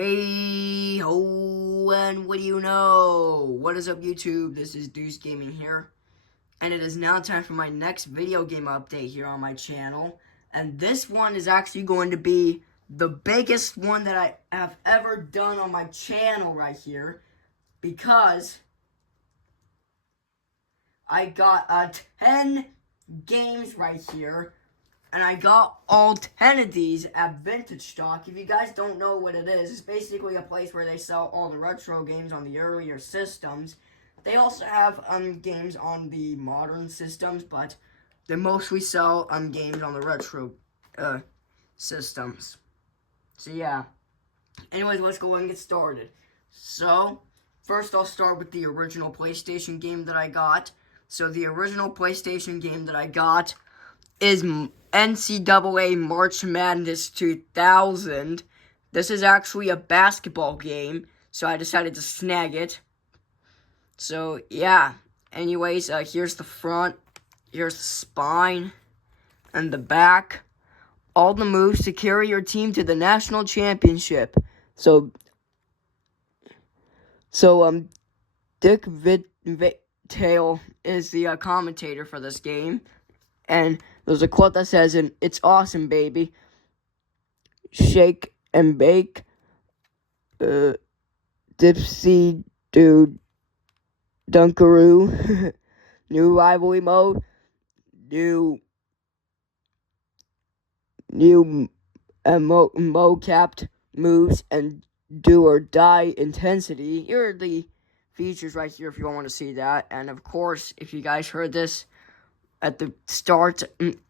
Hey ho, and what do you know? What is up, YouTube? This is Deuce Gaming here, and it is now time for my next video game update here on my channel. And this one is actually going to be the biggest one that I have ever done on my channel right here, because I got 10 games right here. And I got all 10 of these at Vintage Stock. If you guys don't know what it is, it's basically a place where they sell all the retro games on the earlier systems. They also have games on the modern systems, but they mostly sell games on the retro systems. So yeah. Anyways, let's go and get started. So, first I'll start with the original PlayStation game that I got. So the original PlayStation game that I got is NCAA March Madness 2000. This is actually a basketball game, so I decided to snag it. So, yeah. Anyways, here's the front, here's the spine, and the back. All the moves to carry your team to the national championship. So Dick Vitale is the commentator for this game. And there's a quote that says, "It's awesome, baby. Shake and bake. Dipsy dude. Dunkaroo. New rivalry mode. New mo-capped moves and do or die intensity." Here are the features right here if you want to see that. And of course, if you guys heard this at the start,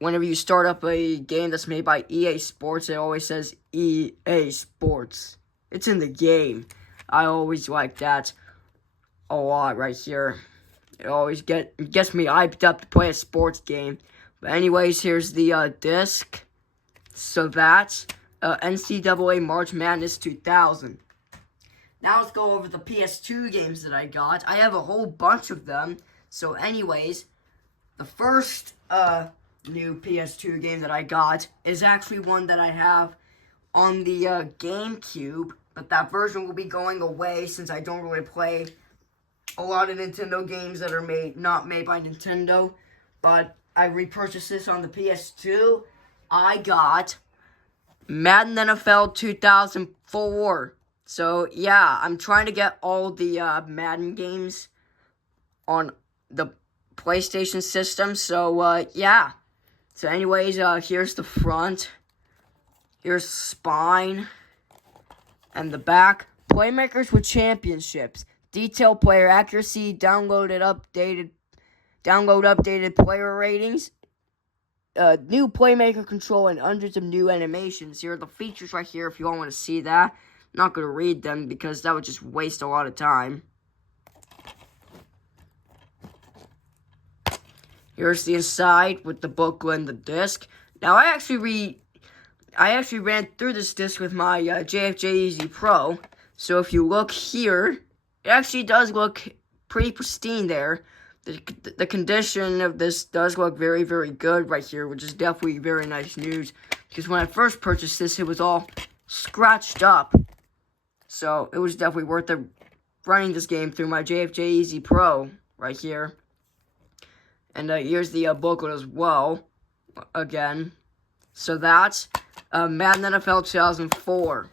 whenever you start up a game that's made by EA Sports, it always says EA Sports. It's in the game. I always like that a lot right here. It always gets me hyped up to play a sports game. But anyways, here's the disc. So that's NCAA March Madness 2000. Now let's go over the PS2 games that I got. I have a whole bunch of them. So anyways, the first new PS2 game that I got is actually one that I have on the GameCube, but that version will be going away since I don't really play a lot of Nintendo games that are not made by Nintendo. But I repurchased this on the PS2. I got Madden NFL 2004. So yeah, I'm trying to get all the Madden games on the PlayStation system. So yeah. So anyways, here's the front, here's the spine, and the back. Playmakers with championships, detailed player accuracy, download updated player ratings, new playmaker control, and hundreds of new animations. Here are the features right here if you all want to see that. I'm not going to read them because that would just waste a lot of time. Here's the inside with the booklet and the disc. Now, I actually ran through this disc with my JFJ Easy Pro. So if you look here, it actually does look pretty pristine there. The condition of this does look very, very good right here, which is definitely very nice news. Because when I first purchased this, it was all scratched up. So it was definitely worth it running this game through my JFJ Easy Pro right here. And here's the booklet as well, again. So that's Madden NFL 2004.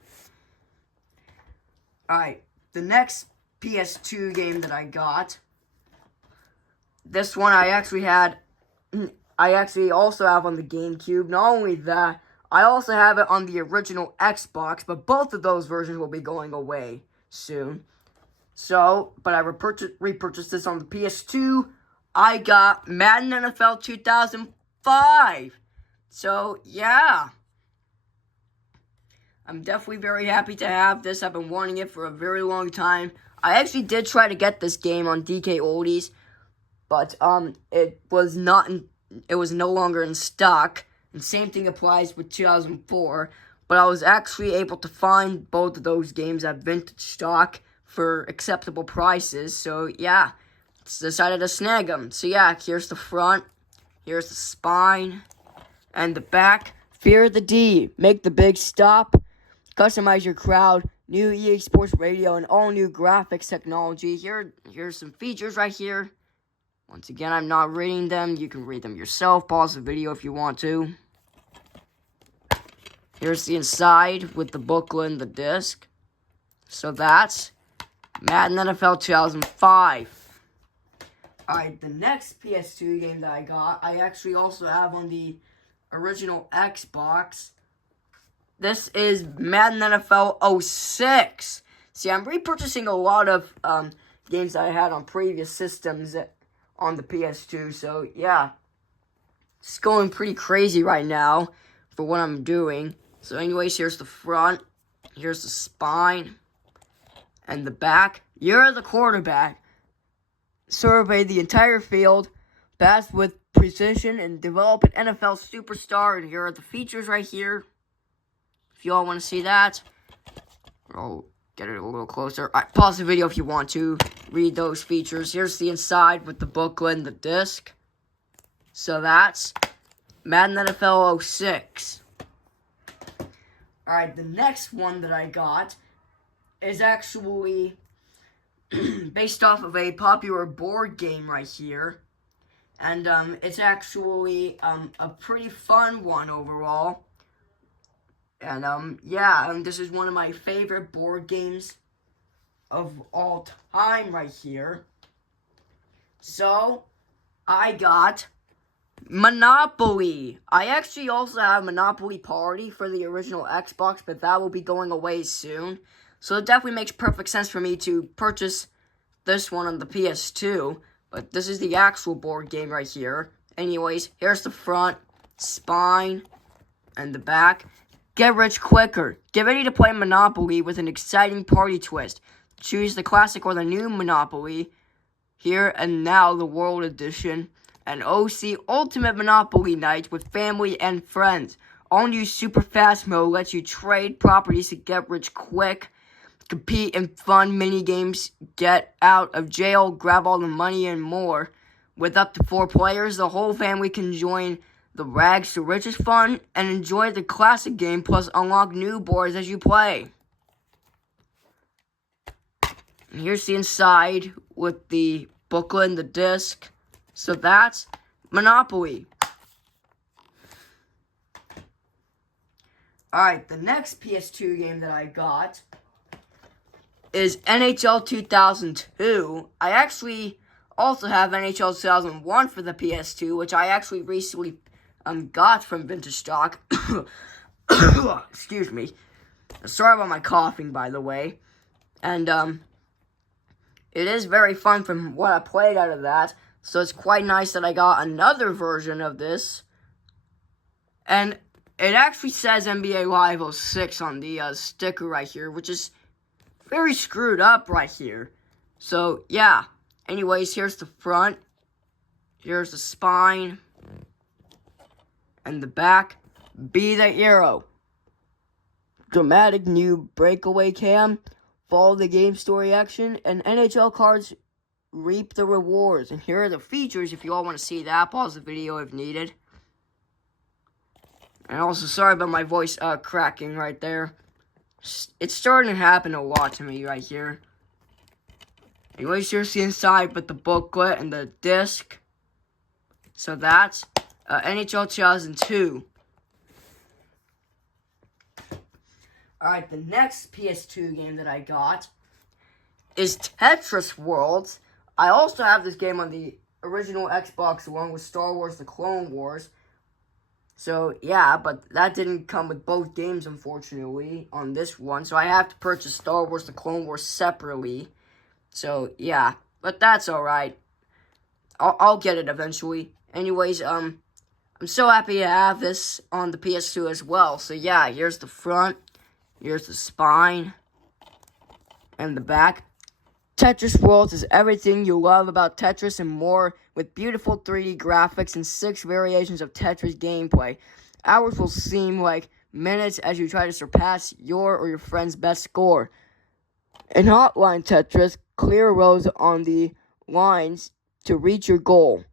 Alright, the next PS2 game that I got, this one I actually also have on the GameCube. Not only that, I also have it on the original Xbox, but both of those versions will be going away soon. So, but I repurchased this on the PS2. I got Madden NFL 2005. So, yeah. I'm definitely very happy to have this. I've been wanting it for a very long time. I actually did try to get this game on DK Oldies, but it was no longer in stock. And same thing applies with 2004. But I was actually able to find both of those games at Vintage Stock for acceptable prices. So, yeah. Decided to snag them. So yeah, here's the front, here's the spine, and the back. Fear the D. Make the big stop. Customize your crowd. new EA Sports Radio, and all new graphics technology. Here's some features right here. Once again, I'm not reading them. You can read them yourself. Pause the video if you want to. Here's the inside with the booklet and the disc. So that's Madden NFL 2005. Alright, the next PS2 game that I got, I actually also have on the original Xbox. This is Madden NFL 06. See, I'm repurchasing a lot of games that I had on previous systems on the PS2. So, yeah, it's going pretty crazy right now for what I'm doing. So, anyways, here's the front. Here's the spine. And the back. You're the quarterback. Survey the entire field, pass with precision, and develop an NFL superstar. And here are the features right here. If you all want to see that, I'll get it a little closer. Alright, pause the video if you want to read those features. Here's the inside with the booklet and the disc. So that's Madden NFL 06. Alright, the next one that I got is actually based off of a popular board game right here. And it's actually a pretty fun one overall. And yeah, this is one of my favorite board games of all time right here. So, I got Monopoly. I actually also have Monopoly Party for the original Xbox, but that will be going away soon. So it definitely makes perfect sense for me to purchase this one on the PS2. But this is the actual board game right here. Anyways, here's the front, spine, and the back. Get rich quicker. Get ready to play Monopoly with an exciting party twist. Choose the classic or the new Monopoly. Here and Now, the World Edition. An OC Ultimate Monopoly Night with family and friends. All new Super Fast Mode lets you trade properties to get rich quick. Compete in fun mini-games, get out of jail, grab all the money, and more. With up to 4 players, the whole family can join the Rags to Riches fun and enjoy the classic game, plus unlock new boards as you play. And here's the inside with the booklet and the disc. So that's Monopoly. Alright, the next PS2 game that I got is NHL 2002. I actually also have NHL 2001 for the PS2, which I actually recently got from Vintage Stock. Excuse me. Sorry about my coughing, by the way. And it is very fun from what I played out of that. So it's quite nice that I got another version of this. And it actually says NBA Live 06 on the sticker right here, which is very screwed up right here. So, yeah. Anyways, here's the front. Here's the spine. And the back. Be the hero. Dramatic new breakaway cam. Follow the game story action. And NHL cards reap the rewards. And here are the features if you all want to see that. Pause the video if needed. And also, sorry about my voice cracking right there. It's starting to happen a lot to me right here. Anyways, here's the inside with the booklet and the disc. So that's NHL 2002. Alright, the next PS2 game that I got is Tetris World. I also have this game on the original Xbox along with Star Wars The Clone Wars. So, yeah, but that didn't come with both games, unfortunately, on this one. So, I have to purchase Star Wars The Clone Wars separately. So, yeah, but that's alright. I'll get it eventually. Anyways, I'm so happy to have this on the PS2 as well. So, yeah, here's the front, here's the spine, and the back. Tetris World is everything you love about Tetris and more, with beautiful 3D graphics and 6 variations of Tetris gameplay. Hours will seem like minutes as you try to surpass your or your friend's best score. In Hotline Tetris, clear rows on the lines to reach your goal.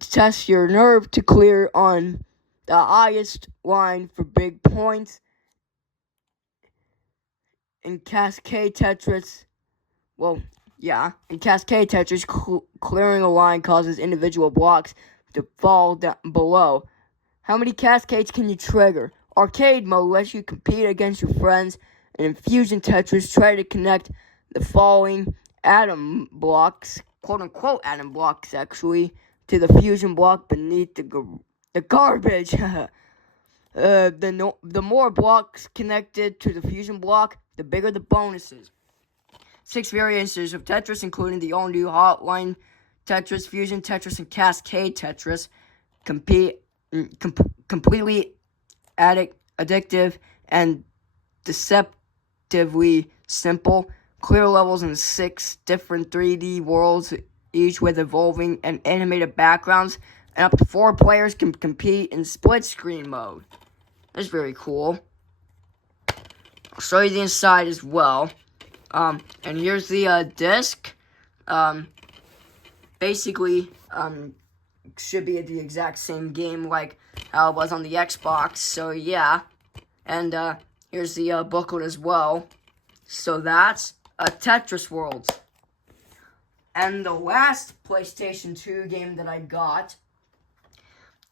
Test your nerve to clear on the highest line for big points. in Cascade Tetris, in Cascade Tetris, clearing a line causes individual blocks to fall down below. How many cascades can you trigger? Arcade mode lets you compete against your friends, and in Fusion Tetris, try to connect the falling atom blocks, quote-unquote atom blocks actually, to the fusion block beneath the garbage. The more blocks connected to the fusion block, the bigger the bonuses. 6 variations of Tetris, including the all-new Hotline Tetris, Fusion Tetris, and Cascade Tetris, completely addictive and deceptively simple. Clear levels in 6 different 3D worlds, each with evolving and animated backgrounds, and up to 4 players can compete in split-screen mode. That's very cool. I'll show you the inside as well. And here's the disc. Basically, should be the exact same game like how it was on the Xbox. So yeah, and here's the booklet as well. So that's Tetris Worlds. And the last PlayStation 2 game that I got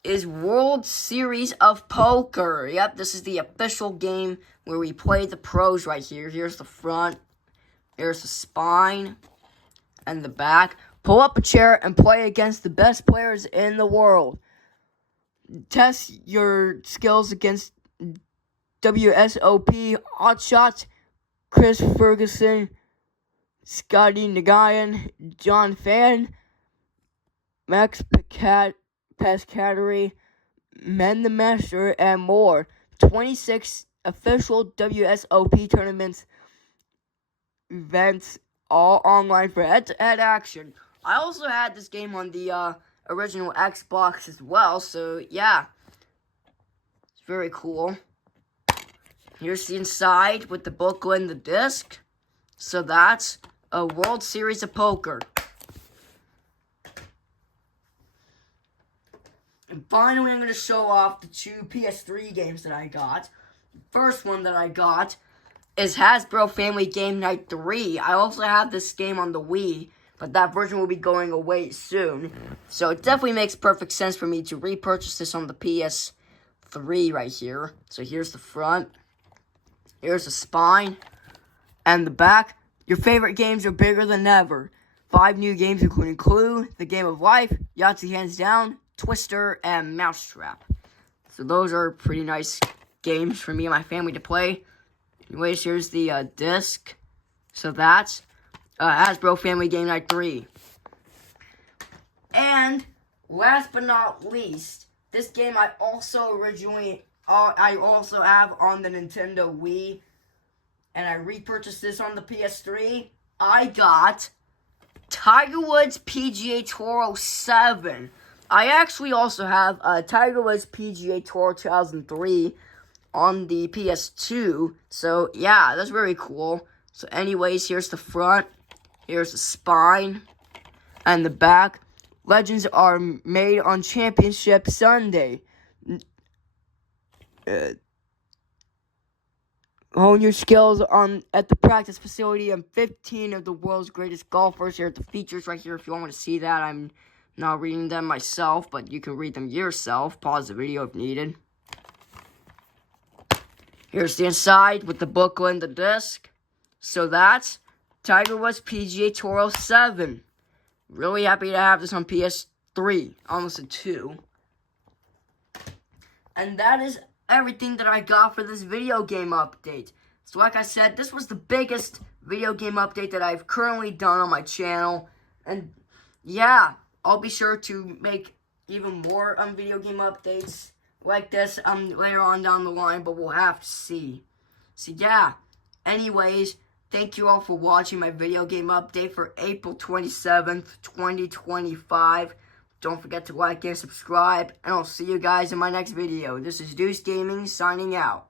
is World Series of Poker. Yep, this is the official game where we play the pros right here. Here's the front, here's the spine, and the back. Pull up a chair and play against the best players in the world. Test your skills against WSOP, Hotshots, Chris Ferguson, Scotty Nagayan, John Fan, Max Pescatore, Men the Master, and more. 26 official WSOP tournaments, events, all online for head-to-head action. I also had this game on the original Xbox as well, so yeah. It's very cool. Here's the inside with the booklet and the disc. So that's a World Series of Poker. And finally, I'm going to show off the 2 PS3 games that I got. The first one that I got is Hasbro Family Game Night 3. I also have this game on the Wii, but that version will be going away soon. So it definitely makes perfect sense for me to repurchase this on the PS3 right here. So here's the front. Here's the spine. And the back. Your favorite games are bigger than ever. 5 new games including Clue, The Game of Life, Yahtzee Hands Down, Twister, and Mousetrap. So those are pretty nice games for me and my family to play. Anyways, here's the disc. So that's Hasbro Family Game Night 3. And last but not least, this game I also have on the Nintendo Wii, and I repurchased this on the PS3. I got Tiger Woods PGA Tour 07. I actually also have Tiger Woods PGA Tour 2003 on the PS2. So yeah, that's very cool. So anyways, here's the front. Here's the spine. And the back. Legends are made on Championship Sunday. Hone your skills at the practice facility, and 15 of the world's greatest golfers. Here are the features right here if you want to see that. I'm not reading them myself, but you can read them yourself. Pause the video if needed. Here's the inside with the booklet and the disc. So that's Tiger Woods PGA Tour 07. Really happy to have this on PS3. Almost a 2. And that is everything that I got for this video game update. So like I said, this was the biggest video game update that I've currently done on my channel. And yeah, I'll be sure to make even more video game updates like this later on down the line, but we'll have to see. So yeah, anyways, thank you all for watching my video game update for April 27th, 2025. Don't forget to like and subscribe, and I'll see you guys in my next video. This is Deuce Gaming signing out.